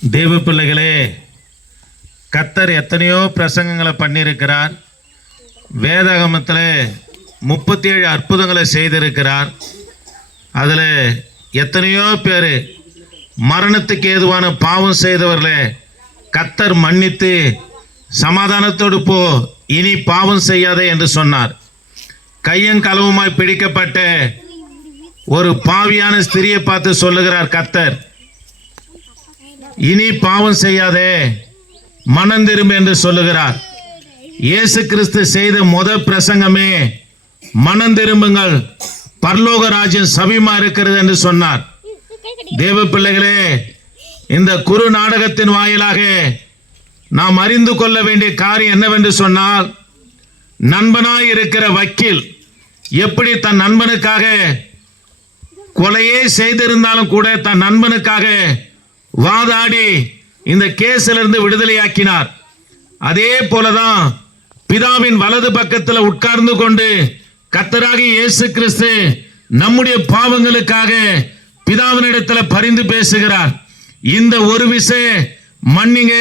தேவ பிள்ளைகளே கத்தர் எத்தனையோ பிரசங்கங்களை பண்ணியிருக்கிறார். வேதாகமத்தில் முப்பத்தி ஏழு அற்புதங்களை செய்திருக்கிறார். அதில் எத்தனையோ பேர் மரணத்துக்கு ஏதுவான பாவம் செய்தவர்களே கத்தர் மன்னித்து சமாதானத்தோடு போ இனி பாவம் செய்யாதே என்று சொன்னார். கையங்களவுமாய் பிடிக்கப்பட்ட ஒரு பாவியான ஸ்திரியை பார்த்து சொல்லுகிறார் கத்தர் இனி பாவம் செய்யாதே. மனம் திரும்பு என்று சொல்லுகிறார். இயேசு கிறிஸ்து செய்த முத பிரசங்கமே மனம் திரும்புங்கள். பரலோக ராஜ்யம் சபிமா இருக்கிறது என்று சொன்னார். தேவ பிள்ளைகளே இந்த குறு நாடகத்தின் வாயிலாக நாம் அறிந்து கொள்ள வேண்டிய காரியம் என்னவென்று சொன்னால் நண்பனாய் இருக்கிற வக்கீல் எப்படி தன் நண்பனுக்காக கொலையே செய்திருந்தாலும் கூட தன் நண்பனுக்காக வாதாடி இந்த கேஸில் இருந்து விடுதலையாக்கினார். அதே போலதான் பிதாவின் வலது பக்கத்தில் உட்கார்ந்து கொண்டு கத்தராகி இயேசு கிறிஸ்து நம்முடைய பாவங்களுக்காக பிதாவினிடத்தில் பரிந்து பேசுகிறார். இந்த ஒரு விசை மன்னிங்க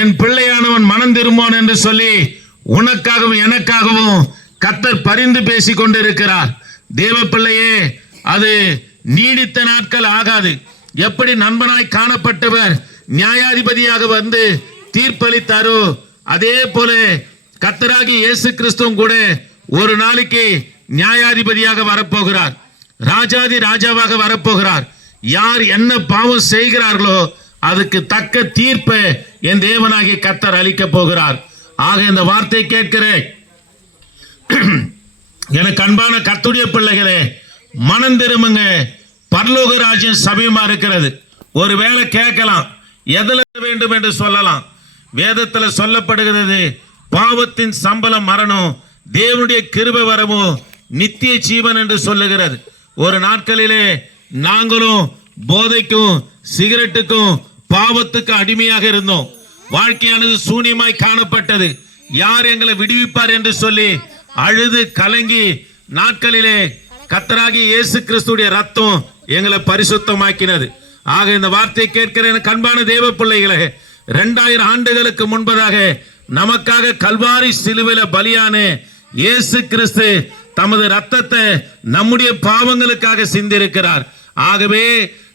என் பிள்ளையானவன் மனம் திரும்புவான் என்று சொல்லி உனக்காகவும் எனக்காகவும் கத்தர் பரிந்து பேசிக் கொண்டிருக்கிறார் தேவ பிள்ளையே அது நீடித்த நாட்கள் ஆகாது. எப்படி நண்பனாய் காணப்பட்டவர் நியாயாதிபதியாக வந்து தீர்ப்பளித்தாரோ அதே போல கத்தராகி இயேசு கிறிஸ்துவும் கூட ஒரு நாளைக்கு நியாயாதிபதியாக வரப்போகிறார். ராஜாதி ராஜாவாக வரப்போகிறார். யார் என்ன பாவம் செய்கிறார்களோ அதுக்கு தக்க தீர்ப்பை என் தேவனாகி கத்தர் அளிக்க போகிறார். ஆக இந்த வார்த்தை கேட்கிறேன். எனக்கு அன்பான கத்துடைய பிள்ளைகளே மனம் திரும்புங்க. பரலோக ராஜ்யம் சமயமா இருக்கிறது. ஒருவேளை கேட்கலாம். எதில் வேண்டும் என்று சொல்லலாம். வேதத்தில் சொல்லப்படுகிறது பாவத்தின் சம்பளம் மரணம் தேவனுடைய கிருபை வரமோ நித்திய ஜீவன் என்று சொல்லுகிறது. ஒரு நாட்களிலே நாங்களும் போதைக்கும் சிகரெட்டுக்கும் பாவத்துக்கு அடிமையாக இருந்தோம். வாழ்க்கையானது சூனியமாய் காணப்பட்டது. யார் எங்களை விடுவிப்பார் என்று சொல்லி அழுது கலங்கி நாட்களிலே கத்தராகி இயேசு கிறிஸ்துடைய ரத்தம் எங்களை பரிசுத்தமாக்கினது. ஆக இந்த வார்த்தை கேட்கிற எனக்கு அன்பான தேவ பிள்ளைகளே ரெண்டாயிரம் ஆண்டுகளுக்கு முன்பதாக நமக்காக கல்வாரி சிலுவையில பலியான இயேசு கிறிஸ்து தமது ரத்தத்தை நம்முடைய பாவங்களுக்காக சிந்திருக்கிறார். ஆகவே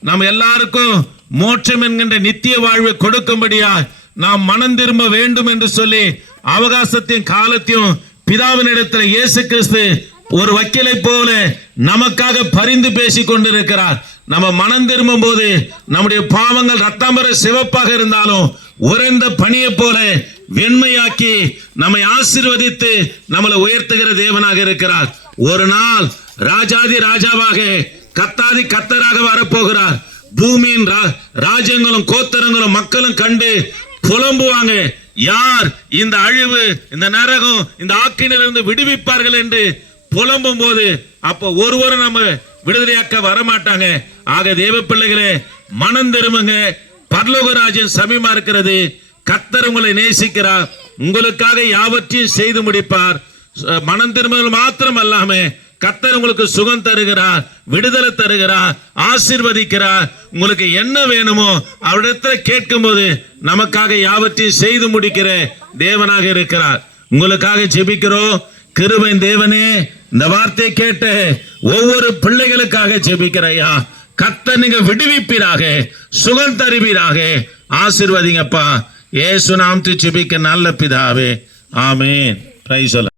நம்ம எல்லாருக்கும் மோட்சம் என்கின்ற நித்திய வாழ்வை கொடுக்கும்படியா நாம் மனம் திரும்ப வேண்டும் என்று சொல்லி அவகாசத்தையும் காலத்தையும் பிதாவினிடத்தில் இயேசு கிறிஸ்து ஒரு வக்கீலை போல நமக்காக பரிந்து பேசி கொண்டிருக்கிறார். நம்ம மனம் திரும்பும் போது நம்முடைய பாவங்கள் ரத்தாம்பர சிவப்பாக இருந்தாலும் உறைந்த பணியை போல வெண்மையாக்கி நம்மை ஆசீர்வதித்து நம்மளை உயர்த்துகிற தேவனாக இருக்கிறார். ஒரு நாள் ராஜாதி ராஜாவாக கத்தாதி கத்தராக வரப்போகிறார். பூமியின் ராஜ்யங்களும் கோத்தரங்களும் மக்களும் கண்டு புலம்புவாங்க. யார் இந்த அழிவு இந்த நரகம் இந்த ஆக்கினிலிருந்து விடுவிப்பார்கள் என்று புலம்பும் போது அப்போ ஒருவரும் நம்ம விடுதலையாக்க வரமாட்டாங்க. ஆக தேவ பிள்ளைகளே மனம் திரும்புங்க. பர்லோகராஜன் சமீமா இருக்கிறது. கத்தர் உங்களை நேசிக்கிறார். உங்களுக்காக யாவற்றையும் செய்து முடிப்பார். மனம் திரும்புதல் மாத்திரம் அல்லாம கத்தர் உங்களுக்கு சுகம் தருகிறார் விடுதலை தருகிறார் ஆசிர்வதிக்கிறார். உங்களுக்கு என்ன வேணுமோ அவரிடத்துல கேட்கும்போது நமக்காக யாவற்றையும் செய்து முடிக்கிற தேவனாக இருக்கிறார். உங்களுக்காக ஜெபிக்கிறோம். கிருபை தேவனே இந்த வார்த்தை கேட்டு ஒவ்வொரு பிள்ளைகளுக்காக ஜெபிக்கிறையா கத்த நீங்க விடுவிப்பீராக சுகம் தருவீராக. ஆசிர்வதிங்கப்பா. ஏசு நாம் ஜெபிக்க நல்ல பிதாவே. ஆமென். பிரைஸ்